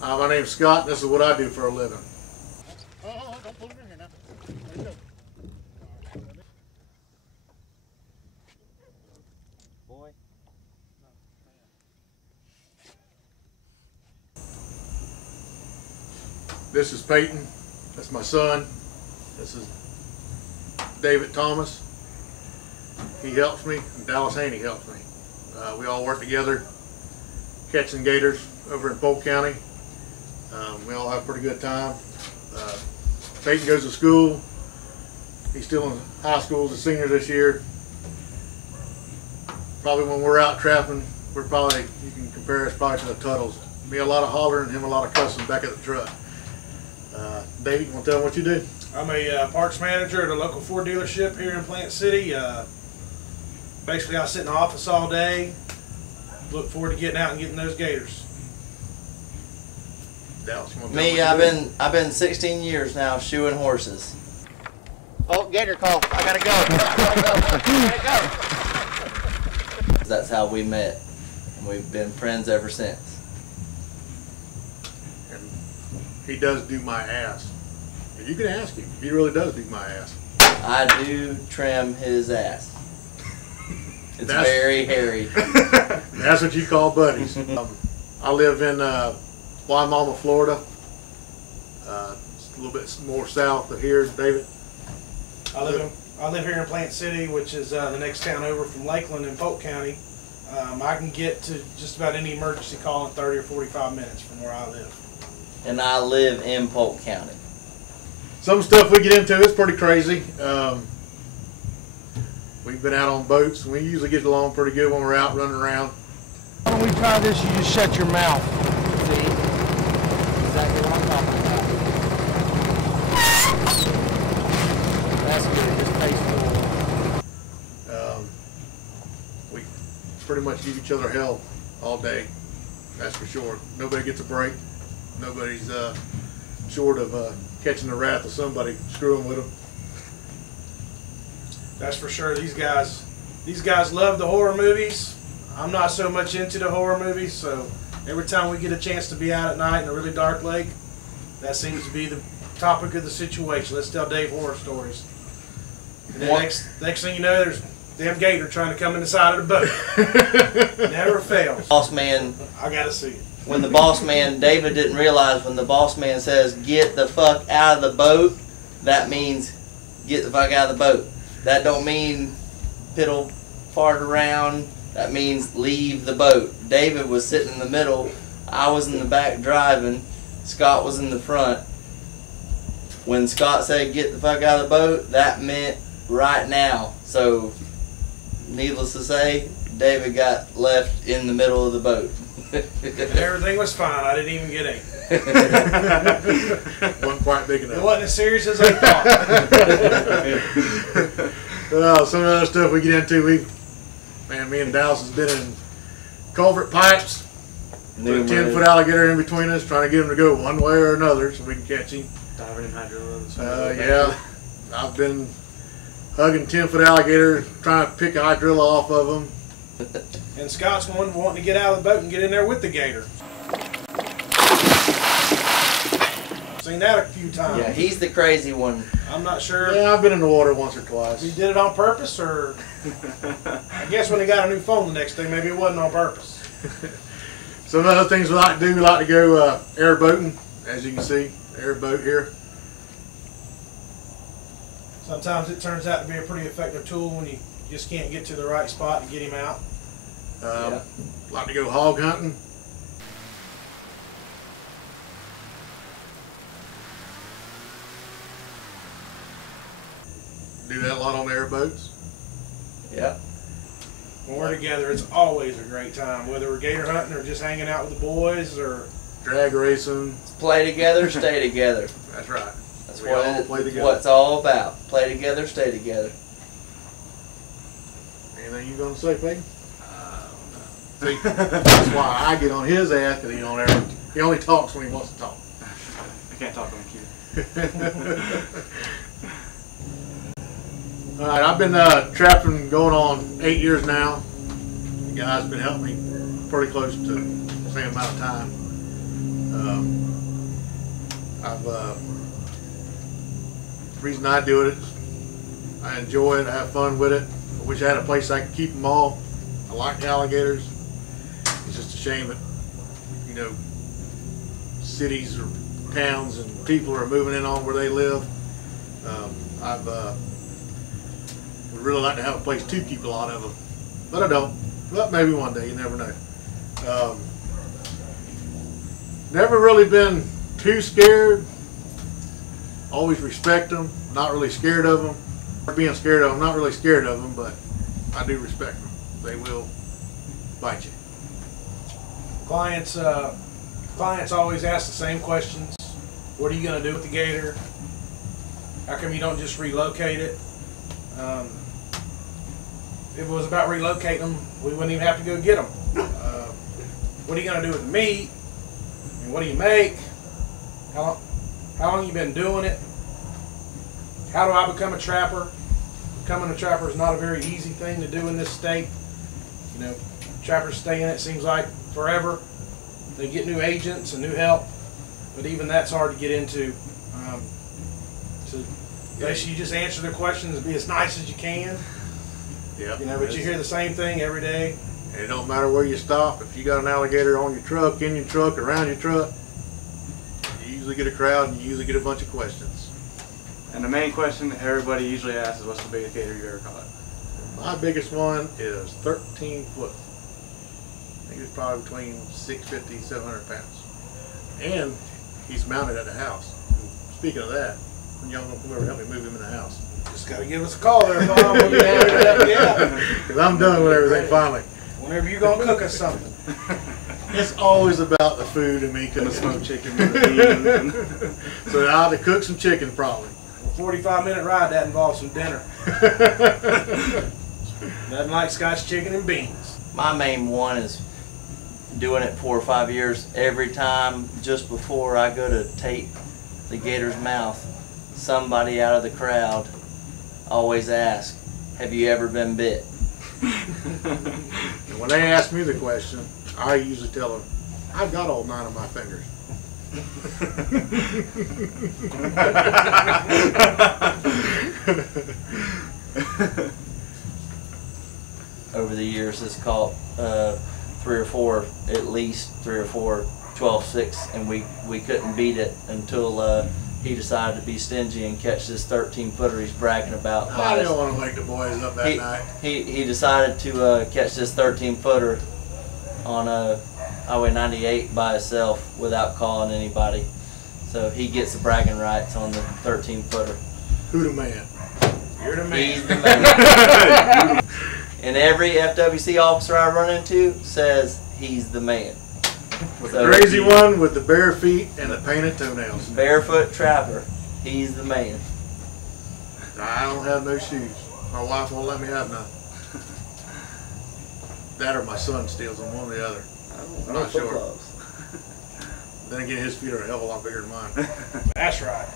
My name's Scott. This is what I do for a living. Don't pull it in here now. There you go. Boy. This is Peyton. That's my son. This is David Thomas. He helps me, and Dallas Haney helps me. We all work together catching gators over in Polk County. We all have a pretty good time. Peyton goes to school. He's still in high school as a senior this year. Probably when we're out trapping, you can compare us probably to the Tuttles. Me a lot of hollering, him a lot of cussing back at the truck. David, you want to tell them what you do? I'm a parts manager at a local Ford dealership here in Plant City. Basically, I sit in the office all day. Look forward to getting out and getting those gators. Dallas, you want to Me, I've been 16 years now shoeing horses. Oh, gator call! I gotta go. I gotta go. That's how we met, and we've been friends ever since. And he does do my ass. And you can ask him. He really does do my ass. I do trim his ass. It's very hairy. That's what you call buddies. I live in Wimauma, Florida. It's a little bit more south of here, David. I live here in Plant City, which is the next town over from Lakeland in Polk County. I can get to just about any emergency call in 30 or 45 minutes from where I live. And I live in Polk County. Some stuff we get into is pretty crazy. We've been out on boats, and we usually get along pretty good when we're out running around. Why don't we try this? You just shut your mouth. See? Exactly what I'm talking about. That's good. Just tasteful. We pretty much give each other hell all day. That's for sure. Nobody gets a break. Nobody's short of catching the wrath of somebody screwing with them. That's for sure. These guys love the horror movies. I'm not so much into the horror movies, so every time we get a chance to be out at night in a really dark lake, that seems to be the topic of the situation. Let's tell Dave horror stories. And then next thing you know, there's a damn gator trying to come in the side of the boat. Never fails. Boss man, I gotta see it. when the boss man, David didn't realize when the boss man says, get the fuck out of the boat, that means get the fuck out of the boat. That don't mean piddle fart around. That means leave the boat. David was sitting in the middle. I was in the back driving. Scott was in the front. When Scott said get the fuck out of the boat, that meant right now. So, needless to say, David got left in the middle of the boat. Everything was fine. I didn't even get in. Wasn't quite big enough. It wasn't as serious as I thought. Some of the other stuff we get into, me and Dallas has been in culvert pipes, put a 10-foot alligator in between us, trying to get him to go one way or another so we can catch him. Diving in hydrilla. Yeah, I've been hugging 10-foot alligators, trying to pick a hydrilla off of them. And Scott's the one wanting to get out of the boat and get in there with the gator. Seen that a few times. Yeah, he's the crazy one. I'm not sure Yeah, I've been in the water once or twice. if he did it on purpose or I guess when he got a new phone the next day, maybe it wasn't on purpose. Some other things we like to do, we like to go airboating, as you can see, airboat here. Sometimes it turns out to be a pretty effective tool when you just can't get to the right spot to get him out. Like to go hog hunting. Do that a lot on airboats. Yeah. When we're together, it's always a great time, whether we're gator hunting or just hanging out with the boys or Drag racing. Play together, stay together. That's right. That's We all play what together. it's all about. Play together, stay together. Anything you gonna say, Peyton? See, that's why I get on his ass, because he only talks when he wants to talk. I can't talk on cue. All right, I've been trapping going on 8 years now. The guy's been helping me pretty close to the same amount of time. The reason I do it is I enjoy it, I have fun with it. I wish I had a place I could keep them all. I like the alligators. It's just a shame that, you know, cities or towns and people are moving in on where they live. Would really like to have a place to keep a lot of them, but I don't. But maybe one day, you never know. Never really been too scared. Always respect them. Not really scared of them. Or being scared of them. Not really scared of them, but I do respect them. They will bite you. Clients always ask the same questions. What are you going to do with the gator? How come you don't just relocate it? If it was about relocating them, we wouldn't even have to go get them. What are you going to do with the meat? And what do you make? How long you been doing it? How do I become a trapper? Becoming a trapper is not a very easy thing to do in this state. You know, trappers stay in it, seems like, forever. They get new agents and new help, but even that's hard to get into. So basically, you just answer their questions and be as nice as you can. Yep. You know, but you hear the same thing every day. And it don't matter where you stop. If you got an alligator on your truck, in your truck, around your truck, you usually get a crowd and you usually get a bunch of questions. And the main question that everybody usually asks is, what's the biggest gator you've ever caught? My biggest one is 13 foot. I think it's probably between 650 and 700 pounds. And he's mounted at the house. And speaking of that, when y'all gonna come over and help me move him in the house? Just got to give us a call there, Bob. We'll be happy to help you out. Because I'm done with everything finally. Whenever you're going to cook us something. It's always about the food and me And cooking. the smoked chicken with the beans. So I have to cook some chicken probably. A 45-minute ride, that involves some dinner. Nothing like Scotch chicken and beans. My main one is doing it 4 or 5 years. Every time, just before I go to tape the gator's mouth, somebody out of the crowd always asks, "Have you ever been bit?" And when they ask me the question, I usually tell them, I've got all 9 of my fingers. Over the years, it's caught 3 or 4, at least 3 or 4 12-6, and we couldn't beat it until he decided to be stingy and catch this 13-footer he's bragging about. I didn't want to wake the boys up that night. He decided to catch this 13-footer on Highway 98 by himself without calling anybody. So he gets the bragging rights on the 13-footer. Who the man? You're the man. He's the man. And every FWC officer I run into says he's the man. With So the crazy he- one with the bare feet and the painted toenails. Barefoot trapper. He's the man. I don't have no shoes. My wife won't let me have none. That or my son steals them, one or the other. I'm not sure. Then again, his feet are a hell of a lot bigger than mine. That's right.